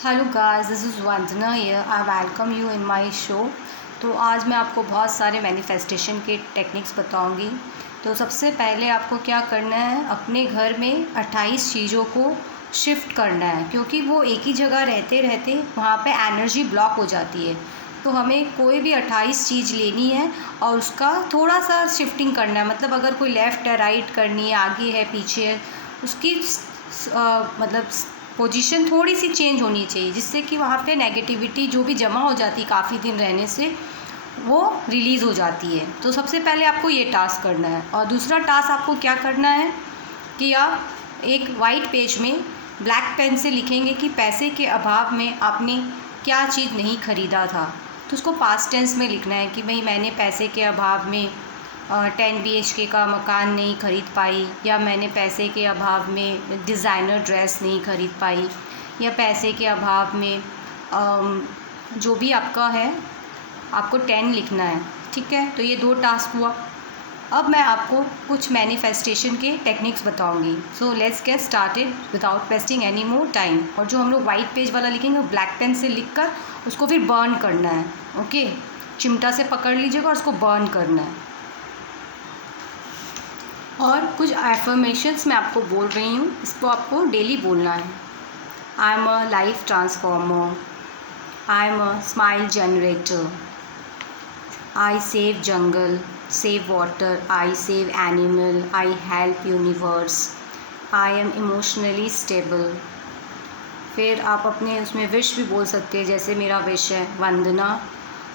Hello guys, this is Vandana here. I welcome you in my show. तो आज मैं आपको बहुत सारे मैनिफेस्टेशन के टेक्निक्स बताऊंगी। तो सबसे पहले आपको क्या करना है, अपने घर में 28 चीज़ों को शिफ्ट करना है, क्योंकि वो एक ही जगह रहते रहते वहाँ पे एनर्जी ब्लॉक हो जाती है। तो हमें कोई भी 28 चीज़ लेनी है और उसका थोड़ा सा शिफ्टिंग करना है। मतलब अगर कोई लेफ़्ट है, राइट करनी है, आगे है, पीछे है, उसकी मतलब पोजीशन थोड़ी सी चेंज होनी चाहिए, जिससे कि वहाँ पे नेगेटिविटी जो भी जमा हो जाती है काफ़ी दिन रहने से, वो रिलीज़ हो जाती है। तो सबसे पहले आपको ये टास्क करना है। और दूसरा टास्क आपको क्या करना है कि आप एक वाइट पेज में ब्लैक पेन से लिखेंगे कि पैसे के अभाव में आपने क्या चीज़ नहीं ख़रीदा था। तो उसको पास्ट टेंस में लिखना है कि भाई मैंने पैसे के अभाव में 10 BHK का मकान नहीं ख़रीद पाई, या मैंने पैसे के अभाव में डिज़ाइनर ड्रेस नहीं ख़रीद पाई, या पैसे के अभाव में जो भी आपका है आपको 10 लिखना है। ठीक है, तो ये 2 टास्क हुआ। अब मैं आपको कुछ मैनिफेस्टेशन के टेक्निक्स बताऊंगी। So let's get started without wasting any more time. और जो हम लोग वाइट पेज वाला लिखेंगे वो ब्लैक पेन से लिख कर उसको फिर बर्न करना है। ओके, चिमटा से पकड़ लीजिएगा और उसको बर्न करना है। और कुछ एफर्मेशंस मैं आपको बोल रही हूँ, इसको आपको डेली बोलना है। आई am a life transformer, I am a smile generator, I save jungle, save water, I save animal, I help universe, I am emotionally stable. फिर आप अपने उसमें विश भी बोल सकते हैं, जैसे मेरा विश है वंदना,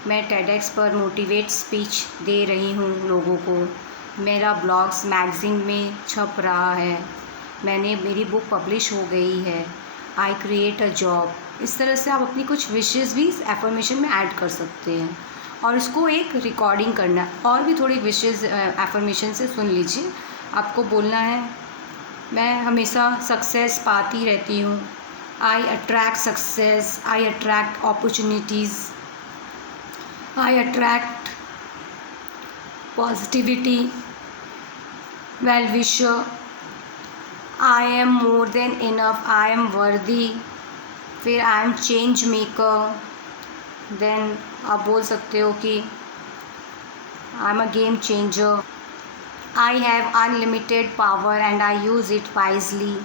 मैं टेडेक्स पर मोटिवेट स्पीच दे रही हूँ लोगों को, मेरा ब्लॉग्स मैगज़ीन में छप रहा है, मेरी बुक पब्लिश हो गई है, आई क्रिएट अ जॉब। इस तरह से आप अपनी कुछ विशेस भी इस एफर्मेशन में ऐड कर सकते हैं और इसको एक रिकॉर्डिंग करना है। और भी थोड़ी विशेस एफर्मेशन से सुन लीजिए। आपको बोलना है, मैं हमेशा सक्सेस पाती रहती हूँ, I attract success, I attract opportunities, I attract positivity, well wisher, I am more than enough, I am worthy. फिर I am change maker. Then आप बोल सकते हो कि I am a game changer, I have unlimited power and I use it wisely,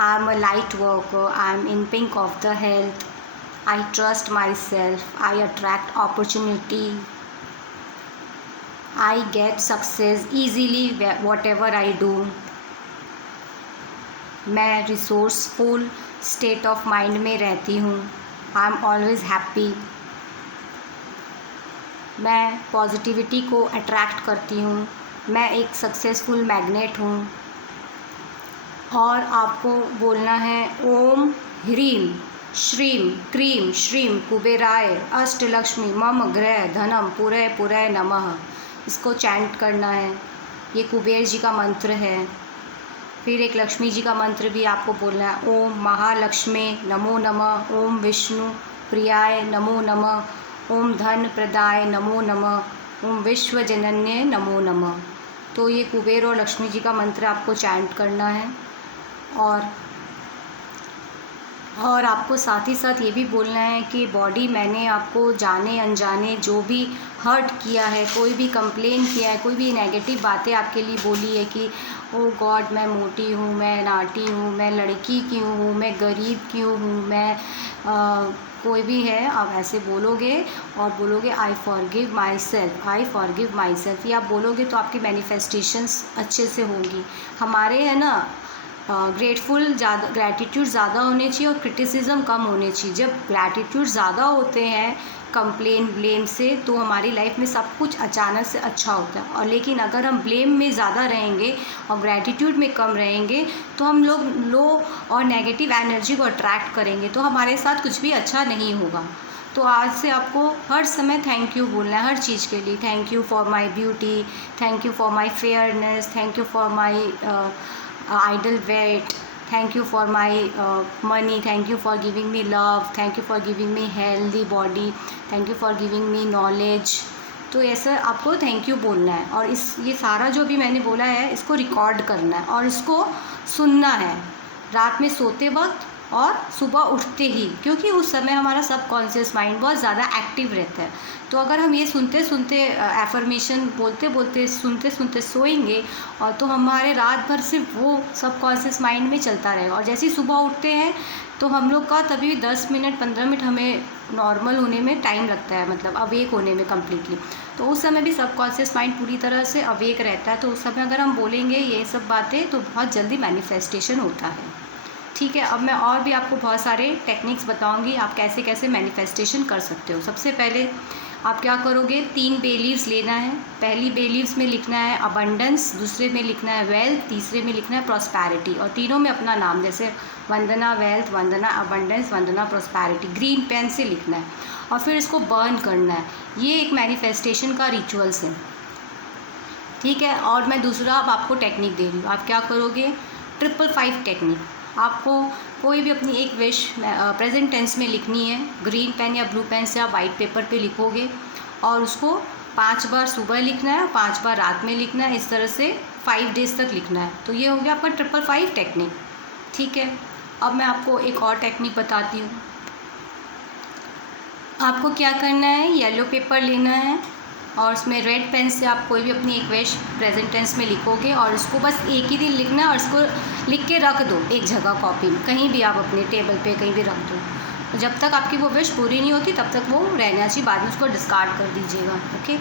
I am a light worker, I am in pink of the health, I trust myself, I attract opportunity, I get success easily whatever I do. मैं resourceful state of mind में रहती हूँ, I am always happy. मैं positivity को attract करती हूँ, मैं एक सक्सेसफुल मैग्नेट हूँ। और आपको बोलना है, ओम ह्रीम श्रीम क्रीम श्रीम कुबेराय अष्टलक्ष्मी मम ग्रह धनम पुरय पुरय नमः। इसको चैंट करना है। ये कुबेर जी का मंत्र है। फिर एक लक्ष्मी जी का मंत्र भी आपको बोलना है, ओम महालक्ष्मी नमो नमः, ओम विष्णु प्रियाय नमो नमः, ओम धन प्रदाय नमो नमः, ओम विश्वजनन्य नमो नमः। तो ये कुबेर और लक्ष्मी जी का मंत्र आपको चैंट करना है। और आपको साथ ही साथ ये भी बोलना है कि बॉडी, मैंने आपको जाने अनजाने जो भी हर्ट किया है, कोई भी कंप्लेन किया है, कोई भी नेगेटिव बातें आपके लिए बोली है कि ओ गॉड मैं मोटी हूँ, मैं नाटी हूँ, मैं लड़की क्यों हूँ, मैं गरीब क्यों हूँ, मैं कोई भी है, आप ऐसे बोलोगे और बोलोगे I forgive my self, I forgive my self. ये आप बोलोगे तो आपकी मैनिफेस्टेशंस अच्छे से होंगी। हमारे है ना ग्रैटिट्यूड ज़्यादा होने चाहिए और क्रिटिसिज्म कम होने चाहिए। जब ग्रैटिट्यूड ज़्यादा होते हैं कंप्लेन ब्लेम से, तो हमारी लाइफ में सब कुछ अचानक से अच्छा होता है। और लेकिन अगर हम ब्लेम में ज़्यादा रहेंगे और ग्रैटिट्यूड में कम रहेंगे, तो हम लोग लो और नेगेटिव एनर्जी को अट्रैक्ट करेंगे, तो हमारे साथ कुछ भी अच्छा नहीं होगा। तो आज से आपको हर समय थैंक यू बोलना है, हर चीज़ के लिए। Thank you for my beauty, thank you for my fairness, thank you for my idle weight, thank you for my money, thank you for giving me love, thank you for giving me healthy body, thank you for giving me knowledge। तो ऐसा आपको thank you बोलना है। और ये सारा जो भी मैंने बोला है इसको रिकॉर्ड करना है और इसको सुनना है रात में सोते वक्त और सुबह उठते ही, क्योंकि उस समय हमारा सबकॉन्शियस माइंड बहुत ज़्यादा एक्टिव रहता है। तो अगर हम ये सुनते सुनते एफर्मेशन बोलते बोलते सुनते सुनते सोएंगे और तो हमारे रात भर सिर्फ वो सबकॉन्शियस माइंड में चलता रहेगा, और जैसे ही सुबह उठते हैं तो हम लोग का तभी 10 मिनट 15 मिनट हमें नॉर्मल होने में टाइम लगता है, मतलब अवेक होने में कम्प्लीटली। तो उस समय भी सबकॉन्शियस माइंड पूरी तरह से अवेक रहता है। तो उस समय अगर हम बोलेंगे ये सब बातें तो बहुत जल्दी मैनिफेस्टेशन होता है। ठीक है, अब मैं और भी आपको बहुत सारे टेक्निक्स बताऊंगी आप कैसे कैसे मैनिफेस्टेशन कर सकते हो। सबसे पहले आप क्या करोगे, 3 बे लीव्स लेना है। पहली बे लीव्स में लिखना है अबंडेंस, दूसरे में लिखना है वेल्थ, तीसरे में लिखना है प्रॉस्पैरिटी, और तीनों में अपना नाम, जैसे वंदना वेल्थ, वंदना अबंडेंस, वंदना प्रॉस्पैरिटी, ग्रीन पेन से लिखना है और फिर इसको बर्न करना है। ये एक मैनिफेस्टेशन का रिचुअल्स है। ठीक है, और मैं दूसरा अब आपको टेक्निक दे रही हूँ। आप क्या करोगे, 555 टेक्निक। आपको कोई भी अपनी एक विश प्रेजेंट टेंस में लिखनी है। ग्रीन पेन या ब्लू पेन से आप वाइट पेपर पे लिखोगे और उसको 5 बार सुबह लिखना है, 5 बार रात में लिखना है। इस तरह से 5 डेज़ तक लिखना है। तो ये हो गया आपका 555 टेक्निक। ठीक है, अब मैं आपको एक और टेक्निक बताती हूँ। आपको क्या करना है, येलो पेपर लेना है और उसमें रेड पेन से आप कोई भी अपनी एक विश प्रेजेंट टेंस में लिखोगे और उसको बस एक ही दिन लिखना है और उसको लिख के रख दो एक जगह कॉपी में, कहीं भी आप अपने टेबल पे कहीं भी रख दो। तो जब तक आपकी वो विश पूरी नहीं होती तब तक वो रहना चाहिए, बाद में उसको डिस्कार्ड कर दीजिएगा। ओके,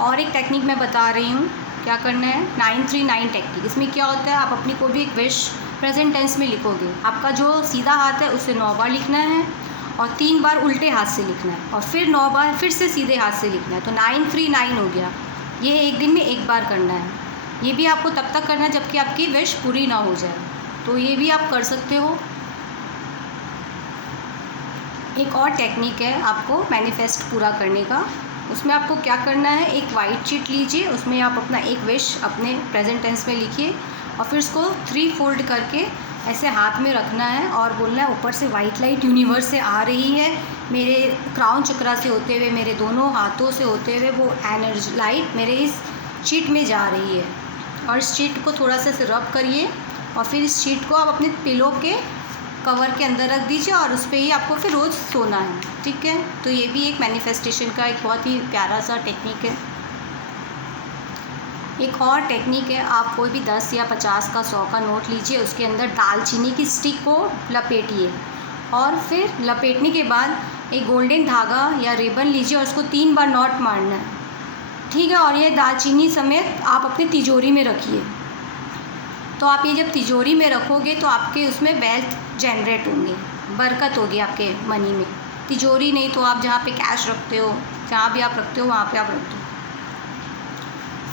और एक टेक्निक मैं बता रही हूँ, क्या करना है, 939 टेक्निक। इसमें क्या होता है, आप अपनी कोई भी एक विश प्रेजेंट टेंस में लिखोगे, आपका जो सीधा हाथ है उसे 9 बार लिखना है और 3 बार उल्टे हाथ से लिखना है और फिर 9 बार फिर से सीधे हाथ से लिखना है। तो 939 हो गया। ये एक दिन में एक बार करना है। ये भी आपको तब तक करना है जबकि आपकी विश पूरी ना हो जाए। तो ये भी आप कर सकते हो। एक और टेक्निक है आपको मैनिफेस्ट पूरा करने का। उसमें आपको क्या करना है, एक वाइट शीट लीजिए, उसमें आप अपना एक विश अपने प्रेजेंट टेंस में लिखिए और फिर उसको 3 फोल्ड करके ऐसे हाथ में रखना है और बोलना है, ऊपर से वाइट लाइट यूनिवर्स से आ रही है, मेरे क्राउन चक्रा से होते हुए, मेरे दोनों हाथों से होते हुए वो एनर्जी लाइट मेरे इस शीट में जा रही है। और इस शीट को थोड़ा सा रब करिए और फिर इस शीट को आप अपने पिलो के कवर के अंदर रख दीजिए और उस पर ही आपको फिर रोज़ सोना है। ठीक है, तो ये भी एक मैनिफेस्टेशन का एक बहुत ही प्यारा सा टेक्निक है। एक और टेक्निक है, आप कोई भी 10 या 50 का 100 का नोट लीजिए, उसके अंदर दालचीनी की स्टिक को लपेटिए और फिर लपेटने के बाद एक गोल्डन धागा या रिबन लीजिए और उसको 3 बार नॉट मारना है। ठीक है, और ये दालचीनी समेत आप अपनी तिजोरी में रखिए। तो आप ये जब तिजोरी में रखोगे तो आपके उसमें वेल्थ जनरेट होंगे, बरकत होगी आपके मनी में। तिजोरी नहीं तो आप जहाँ पे कैश रखते हो, जहाँ भी आप रखते हो वहाँ पे आप रख दो।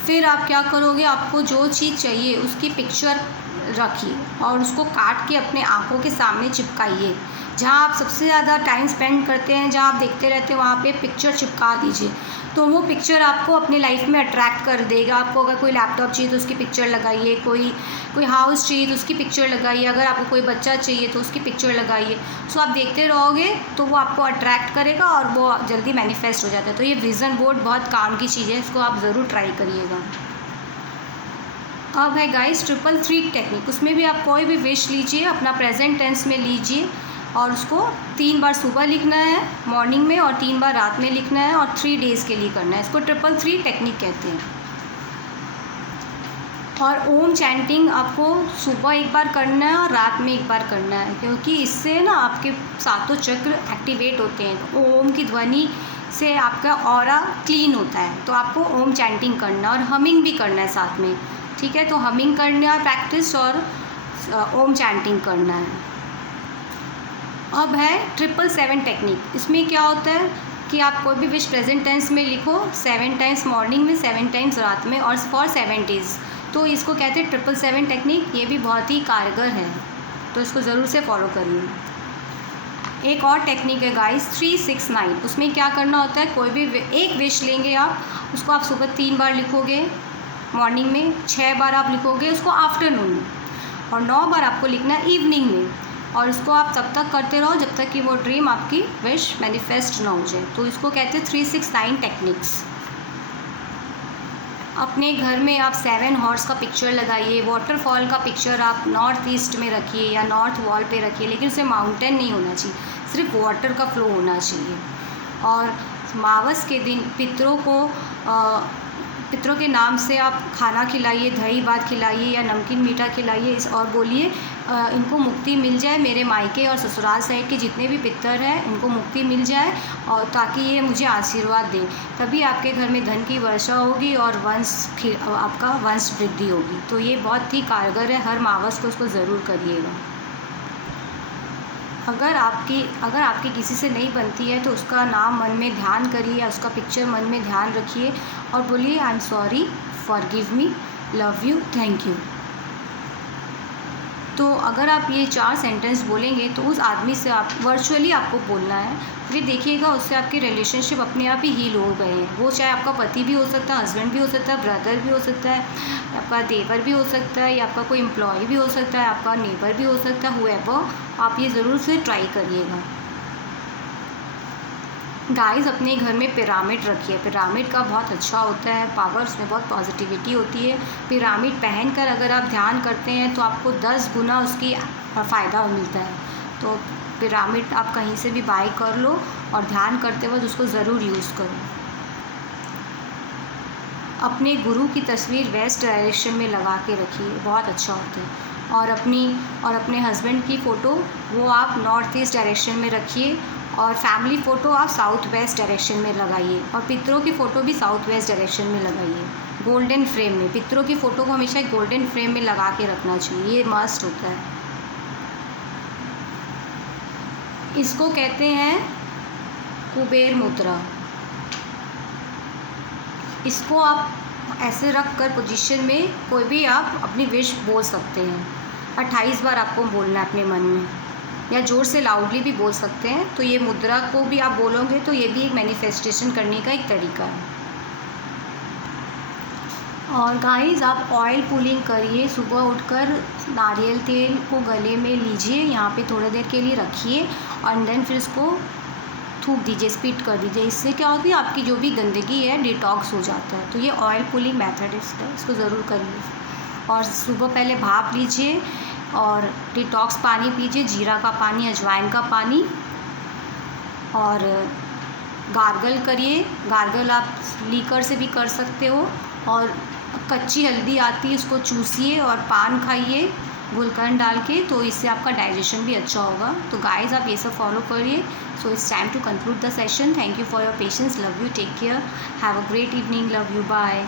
फिर आप क्या करोगे, आपको जो चीज़ चाहिए उसकी पिक्चर रखिए और उसको काट के अपने आँखों के सामने चिपकाइए। जहाँ आप सबसे ज़्यादा टाइम स्पेंड करते हैं, जहाँ आप देखते रहते हैं, वहाँ पे पिक्चर चिपका दीजिए। तो वो पिक्चर आपको अपने लाइफ में अट्रैक्ट कर देगा। आपको अगर कोई लैपटॉप चाहिए तो उसकी पिक्चर लगाइए, कोई हाउस चाहिए तो उसकी पिक्चर लगाइए, अगर आपको कोई बच्चा चाहिए तो उसकी पिक्चर लगाइए। सो आप देखते रहोगे तो वो आपको अट्रैक्ट करेगा और वो जल्दी मैनिफेस्ट हो जाता है। तो ये विज़न बोर्ड बहुत काम की चीज़ है, इसको आप ज़रूर ट्राई करिएगा। अब है गाइस 333 टेक्निक। उसमें भी आप कोई भी विश लीजिए, अपना प्रेजेंट टेंस में लीजिए और उसको 3 बार सुबह लिखना है मॉर्निंग में और 3 बार रात में लिखना है और 3 डेज़ के लिए करना है। इसको 333 टेक्निक कहते हैं। और ओम चैंटिंग आपको सुबह एक बार करना है और रात में एक बार करना है, क्योंकि इससे ना आपके सातों चक्र एक्टिवेट होते हैं। तो ओम की ध्वनि से आपका ऑरा क्लीन होता है। तो आपको ओम चैंटिंग करना और हमिंग भी करना है साथ में। ठीक है, तो हमिंग करना है प्रैक्टिस और ओम चैंटिंग करना है। अब है 777 टेक्निक। इसमें क्या होता है कि आप कोई भी विश प्रेजेंट टेंस में लिखो 7 टाइम्स मॉर्निंग में, 7 टाइम्स रात में और फॉर 7 डेज़। तो इसको कहते हैं 777 टेक्निक। ये भी बहुत ही कारगर है, तो इसको ज़रूर से फॉलो करिए। एक और टेक्निक है गाइस 369। उसमें क्या करना होता है, कोई भी एक विश लेंगे आप, उसको आप सुबह 3 बार लिखोगे मॉर्निंग में, 6 बार आप लिखोगे उसको आफ्टरनून में और 9 बार आपको लिखना है इवनिंग में। और इसको आप तब तक करते रहो जब तक कि वो ड्रीम आपकी विश मैनिफेस्ट ना हो जाए। तो इसको कहते हैं 369 टेक्निक्स। अपने घर में आप 7 हॉर्स का पिक्चर लगाइए। वाटरफॉल का पिक्चर आप नॉर्थ ईस्ट में रखिए या नॉर्थ वॉल पे रखिए, लेकिन उसमें माउंटेन नहीं होना चाहिए, सिर्फ वाटर का फ्लो होना चाहिए। और मावस के दिन पितरों के नाम से आप खाना खिलाइए, दही भात खिलाइए या नमकीन मीठा खिलाइए और बोलिए इनको मुक्ति मिल जाए, मेरे मायके और ससुराल साइड के जितने भी पितर हैं इनको मुक्ति मिल जाए, और ताकि ये मुझे आशीर्वाद दें। तभी आपके घर में धन की वर्षा होगी और आपका वंश वृद्धि होगी। तो ये बहुत ही कारगर है, हर मावस को उसको ज़रूर करिएगा। अगर आपकी किसी से नहीं बनती है तो उसका नाम मन में ध्यान करिए या उसका पिक्चर मन में ध्यान रखिए और बोलिए I am sorry, forgive me, love you, thank you. तो अगर आप ये 4 सेंटेंस बोलेंगे तो उस आदमी से आप वर्चुअली आपको बोलना है, फिर देखिएगा उससे आपके रिलेशनशिप अपने आप ही हील हो गए हैं। वो चाहे आपका पति भी हो सकता है, हस्बैंड भी हो सकता है, ब्रदर भी हो सकता है, आपका देवर भी हो सकता है, या आपका कोई एम्प्लॉय भी हो सकता है, आपका नेबर भी हो सकता है, हुएवर। आप ये ज़रूर से ट्राई करिएगा। गाइस, अपने घर में पिरामिड रखिए। पिरामिड का बहुत अच्छा होता है पावर, उसमें बहुत पॉजिटिविटी होती है। पिरामिड पहनकर अगर आप ध्यान करते हैं तो आपको 10 गुना उसकी फ़ायदा मिलता है। तो पिरामिड आप कहीं से भी बाय कर लो और ध्यान करते वक्त उसको ज़रूर यूज़ करो। अपने गुरु की तस्वीर वेस्ट डायरेक्शन में लगा के रखिए, बहुत अच्छा होता है। और अपने हस्बैंड की फ़ोटो वो आप नॉर्थ ईस्ट डायरेक्शन में रखिए, और फैमिली फ़ोटो आप साउथ वेस्ट डायरेक्शन में लगाइए, और पितरों की फ़ोटो भी साउथ वेस्ट डायरेक्शन में लगाइए, गोल्डन फ्रेम में। पितरों की फ़ोटो को हमेशा गोल्डन फ्रेम में लगा के रखना चाहिए, ये मस्ट होता है। इसको कहते हैं कुबेर मुद्रा। इसको आप ऐसे रख कर पोजीशन में कोई भी आप अपनी विश बोल सकते हैं। 28 बार आपको बोलना है अपने मन में, या ज़ोर से लाउडली भी बोल सकते हैं। तो ये मुद्रा को भी आप बोलोगे तो ये भी एक मैनिफेस्टेशन करने का एक तरीका है। और गाइस, आप ऑयल पुलिंग करिए। सुबह उठकर नारियल तेल को गले में लीजिए, यहाँ पे थोड़ी देर के लिए रखिए और देन फिर इसको थूक दीजिए, स्पिट कर दीजिए। इससे क्या होगी, आपकी जो भी गंदगी है डिटॉक्स हो जाता है। तो ये ऑयल पुलिंग मेथड है, इसको ज़रूर करिए। और सुबह पहले भाप लीजिए और डिटॉक्स पानी पीजिए, जीरा का पानी, अजवाइन का पानी, और गार्गल करिए। गार्गल आप लीकर से भी कर सकते हो, और कच्ची हल्दी आती है उसको चूसिए और पान खाइए गुलकंद डाल के, तो इससे आपका डाइजेशन भी अच्छा होगा। तो गाइस, आप ये सब फॉलो करिए। So it's time to conclude the session. Thank you for your patience, love you, take care, have a great evening, love you, bye.